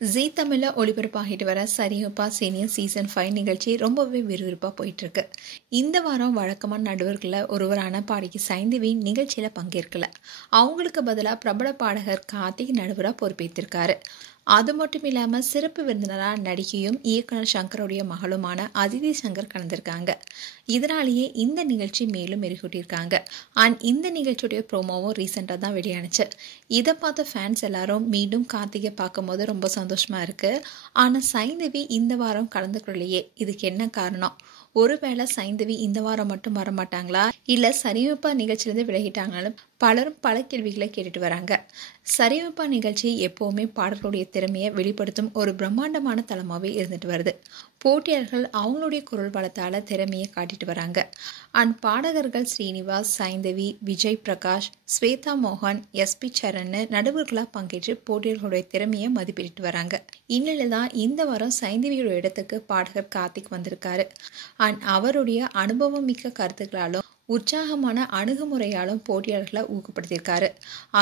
ஜீ தமிழ்ல ஒளிபரப்பாகிட்டு வர சரிகப்பா senior season 5 நிகழ்ச்சி ரொம்பவே விறுவிறுப்பா போயிட்டு இருக்கு. இந்த வாரம் வழக்கமான நடுவர்கள ஒருவரான பாடகி சைந்தவி நிகழ்ச்சியில பங்கேற்கல. அவங்களுக்கு பதிலா பிரபல பாடகர் கார்த்திக் நடுவரா பொறுப்பேற்றிருக்காரு. அது மட்டும் இல்லாம சிறப்பு விருந்தினரா நடிகையும் இயக்குனர் சங்கருடைய மகளுமான அதிதி சங்கர் கலந்திருக்காங்க. இதனாலேயே இந்த நிகழ்ச்சி மேலும் மெருகூட்டியிருக்காங்க. அண்ட் இந்த நிகழ்ச்சியுடைய ப்ரோமோவும் ரீசெண்டா தான் வெளியானுச்சு. இதை பார்த்த ஃபேன்ஸ் எல்லாரும் மீண்டும் கார்த்திகை பார்க்கும்போது ரொம்ப சந்தோஷமா இருக்கு. ஆனா சைந்தவி இந்த வாரம் கலந்துக்கொள்ளலையே, இதுக்கு என்ன காரணம்? ஒருவேளை சைந்தவி இந்த வாரம் மட்டும் வரமாட்டாங்களா, இல்ல சரிகமபா நிகழ்ச்சியிலிருந்து விலகிட்டாங்களான்னு பலரும் பல கேள்விகளை கேட்டுட்டு வராங்க. சரிகமபா நிகழ்ச்சி எப்பவுமே பாடல்களுடைய திறமையை வெளிப்படுத்தும் ஒரு பிரம்மாண்டமான தளமாவே இருந்துட்டு வருது. போட்டியாளர்கள் அவங்களுடைய குரல் வளத்தால திறமையை காட்டிட்டு வராங்க. அண்ட் பாடகர்கள் ஸ்ரீனிவாஸ், சைந்தவி, விஜய் பிரகாஷ், ஸ்வேதா மோகன், எஸ்பி சரண் நடுவர்களா பங்கேற்று போட்டியாளர்களுடைய திறமையை மதிப்பிட்டு வராங்க. இந்நிலையில தான் இந்த வாரம் சைந்தவியோட இடத்துக்கு பாடகர் கார்த்திக் வந்திருக்காரு. அண்ட் அவருடைய அனுபவம் மிக்க கருத்துக்களாலும் உற்சாகமான அணுகுமுறையாலும் போட்டியாளர்களை ஊக்கப்படுத்தியிருக்காரு.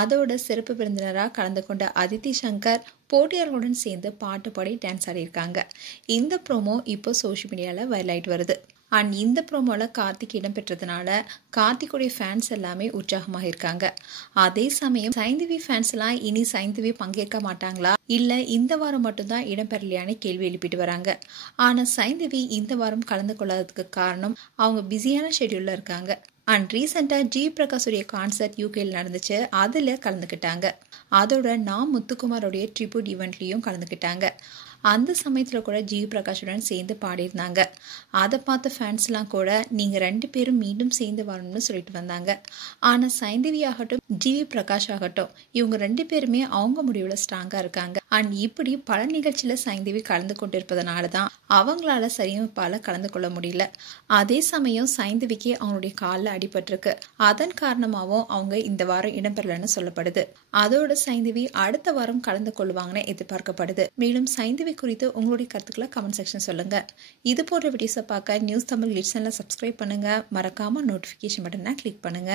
அதோட சிறப்பு விருந்தினராக கலந்து கொண்ட அதிதி சங்கர் போட்டியாளர்களுடன் சேர்ந்து பாட்டு பாடி டான்ஸ் ஆடியிருக்காங்க. இந்த ப்ரோமோ இப்போ சோஷியல் மீடியாவில் வைரல் ஆயிட்டு வருது. அண்ட் இந்த ப்ரோமோல கார்த்திக் இடம்பெற்றதுனால கார்த்திக்குடைய ஃபேன்ஸ் எல்லாமே உற்சாகமாக இருக்காங்க. அதே சமயம் சைந்தவி ஃபேன்ஸ் எல்லாம் இனி சைந்தவி பங்கேற்க மாட்டாங்களா, இல்ல இந்த வாரம் மட்டும்தான் இடம்பெறலையான்னு கேள்வி எழுப்பிட்டு வராங்க. ஆனா சைந்தவி இந்த வாரம் கலந்து கொள்ளாததுக்கு காரணம் அவங்க பிஸியான ஷெட்யூல்ல இருக்காங்க. அண்ட் ரீசெண்டா ஜி பிரகாஷுடைய கான்சர்ட் யூகேல நடந்துச்சு, அதுல கலந்துக்கிட்டாங்க. அதோட நான் முத்துக்குமாரோடைய ட்ரிபியூட் ஈவெண்ட்லயும் கலந்துக்கிட்டாங்க. அந்த சமயத்துல கூட ஜி பிரகாஷுடன் சேர்ந்து பாடியிருந்தாங்க. அதை பார்த்த ஃபேன்ஸ்லாம் கூட நீங்க 2 பேரும் மீண்டும் சேர்ந்து வரணும்னு சொல்லிட்டு வந்தாங்க. ஆனா சைந்தவி ஆகட்டும், ஜி பிரகாஷ் ஆகட்டும், இவங்க 2 பேருமே அவங்க முடிவுல ஸ்ட்ராங்கா இருக்காங்க. அண்ட் இப்படி பல நிகழ்ச்சியில சைந்தவி கலந்து கொண்டிருப்பதனாலதான் அவங்களால சரிகமபால கலந்து கொள்ள முடியல. அதே சமயம் சைந்தவிக்கு அவங்களுடைய காலில் அடிபட்டிருக்கு. அதன் காரணமாகவும் அவங்க இந்த வாரம் இடம்பெறலன்னு சொல்லப்படுது. அதோட சைந்தவி அடுத்த வாரம் கலந்து கொள்வாங்கன்னு எதிர்பார்க்கப்படுது. மேலும் சைந்தவி குறித்து உங்களுடைய கருத்துக்களை கமெண்ட் செக்ஷன் சொல்லுங்க. இது போன்ற வீடியோஸை பார்க்க நியூஸ் தமிழ் லிட்ஸ் சேனலை சப்ஸ்கிரைப் பண்ணுங்க. மறக்காம நோட்டிபிகேஷன் பட்டனை கிளிக் பண்ணுங்க.